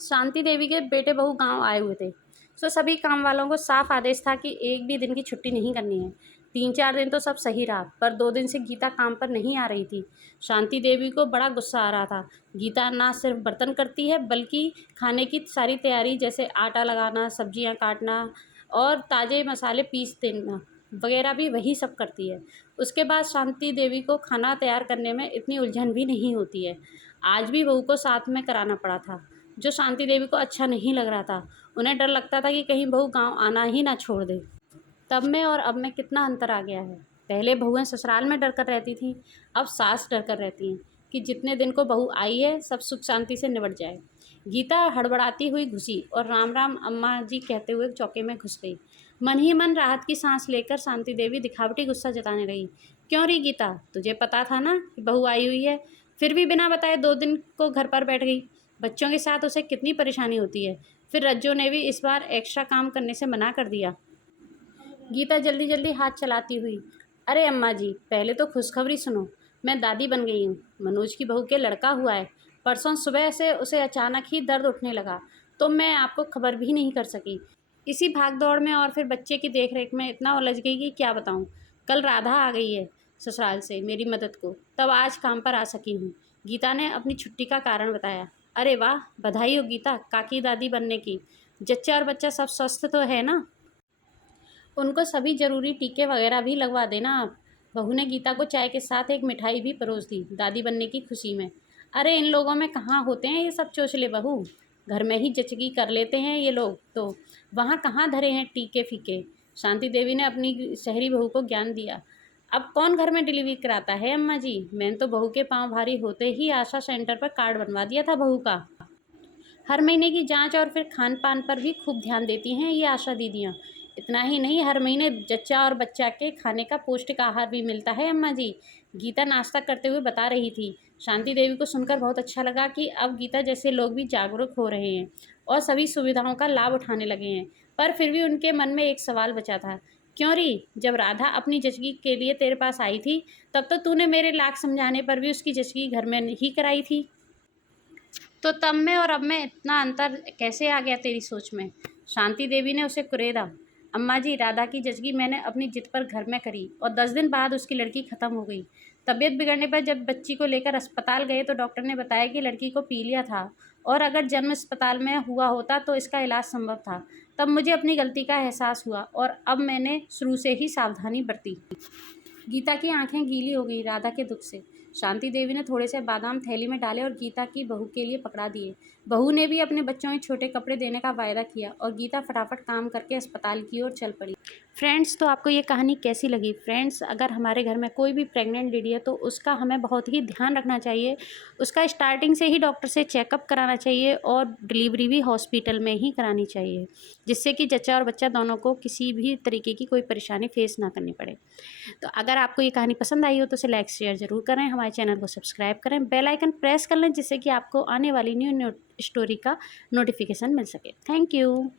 शांति देवी के बेटे बहू गांव आए हुए थे। सभी काम वालों को साफ आदेश था कि एक भी दिन की छुट्टी नहीं करनी है। 3-4 दिन तो सब सही रहा, पर 2 दिन से गीता काम पर नहीं आ रही थी। शांति देवी को बड़ा गुस्सा आ रहा था। गीता ना सिर्फ बर्तन करती है, बल्कि खाने की सारी तैयारी, जैसे आटा लगाना, सब्जियां काटना और ताज़े मसाले पीस देना वगैरह भी वही सब करती है। उसके बाद शांति देवी को खाना तैयार करने में इतनी उलझन भी नहीं होती है। आज भी बहू को साथ में कराना पड़ा था, जो शांति देवी को अच्छा नहीं लग रहा था। उन्हें डर लगता था कि कहीं बहू गांव आना ही ना छोड़ दे। तब में और अब में कितना अंतर आ गया है। पहले बहुएं ससुराल में डर कर रहती थीं, अब सास डर कर रहती हैं कि जितने दिन को बहू आई है सब सुख शांति से निबट जाए। गीता हड़बड़ाती हुई घुसी और राम राम अम्मा जी कहते हुए चौके में घुस गई। मन ही मन राहत की सांस लेकर शांति देवी दिखावटी गुस्सा जताने लगी। क्यों रही गीता, तुझे पता था ना कि बहू आई हुई है, फिर भी बिना बताए 2 दिन को घर पर बैठ गई। बच्चों के साथ उसे कितनी परेशानी होती है। फिर रज्जो ने भी इस बार एक्स्ट्रा काम करने से मना कर दिया। गीता जल्दी जल्दी हाथ चलाती हुई, अरे अम्मा जी, पहले तो खुशखबरी सुनो। मैं दादी बन गई हूँ। मनोज की बहू के लड़का हुआ है। परसों सुबह से उसे अचानक ही दर्द उठने लगा, तो मैं आपको खबर भी नहीं कर सकी। इसी भाग दौड़ में और फिर बच्चे की देख रेख में इतना उलझ गई कि क्या बताऊँ। कल राधा आ गई है ससुराल से मेरी मदद को, तब आज काम पर आ सकी हूँ। गीता ने अपनी छुट्टी का कारण बताया। अरे वाह, बधाई हो गीता, काकी दादी बनने की। जच्चा और बच्चा सब स्वस्थ तो है ना? उनको सभी ज़रूरी टीके वगैरह भी लगवा देना आप। बहू ने गीता को चाय के साथ एक मिठाई भी परोस दी, दादी बनने की खुशी में। अरे इन लोगों में कहाँ होते हैं ये सब चोचले बहू, घर में ही जचगी कर लेते हैं ये लोग तो, वहाँ कहाँ धरे हैं टीके फीके। शांति देवी ने अपनी शहरी बहू को ज्ञान दिया। अब कौन घर में डिलीवरी कराता है अम्मा जी? मैंने तो बहू के पाँव भारी होते ही आशा सेंटर पर कार्ड बनवा दिया था बहू का। हर महीने की जांच और फिर खान पान पर भी खूब ध्यान देती हैं ये आशा दीदियाँ। इतना ही नहीं, हर महीने जच्चा और बच्चा के खाने का पौष्टिक आहार भी मिलता है अम्मा जी, गीता नाश्ता करते हुए बता रही थी। शांति देवी को सुनकर बहुत अच्छा लगा कि अब गीता जैसे लोग भी जागरूक हो रहे हैं और सभी सुविधाओं का लाभ उठाने लगे हैं। पर फिर भी उनके मन में एक सवाल बचा था। क्यों री, जब राधा अपनी जचगी के लिए तेरे पास आई थी, तब तो तूने मेरे लाख समझाने पर भी उसकी जचगी घर में ही कराई थी। तो तब में और अब में इतना अंतर कैसे आ गया तेरी सोच में? शांति देवी ने उसे कुरेदा। अम्मा जी, राधा की जचगी मैंने अपनी जिद पर घर में करी और 10 दिन बाद उसकी लड़की ख़त्म हो गई। तबीयत बिगड़ने पर जब बच्ची को लेकर अस्पताल गए तो डॉक्टर ने बताया कि लड़की को पीलिया था और अगर जन्म अस्पताल में हुआ होता तो इसका इलाज संभव था। तब मुझे अपनी गलती का एहसास हुआ और अब मैंने शुरू से ही सावधानी बरती। गीता की आंखें गीली हो गई राधा के दुख से। शांति देवी ने थोड़े से बादाम थैली में डाले और गीता की बहू के लिए पकड़ा दिए। बहू ने भी अपने बच्चों में छोटे कपड़े देने का वायदा किया और गीता फटाफट काम करके अस्पताल की ओर चल पड़ी। फ्रेंड्स, तो आपको ये कहानी कैसी लगी? फ्रेंड्स, अगर हमारे घर में कोई भी प्रेग्नेंट लेडी है तो उसका हमें बहुत ही ध्यान रखना चाहिए। उसका स्टार्टिंग से ही डॉक्टर से चेकअप कराना चाहिए और डिलीवरी भी हॉस्पिटल में ही करानी चाहिए, जिससे कि जच्चा और बच्चा दोनों को किसी भी तरीके की कोई परेशानी फेस ना करनी पड़े। तो अगर आपको ये कहानी पसंद आई हो तो इसे लाइक शेयर ज़रूर करें, हमारे चैनल को सब्सक्राइब करें, बेल आइकन प्रेस कर लें, जिससे कि आपको आने वाली न्यू स्टोरी का नोटिफिकेशन मिल सके। Thank you.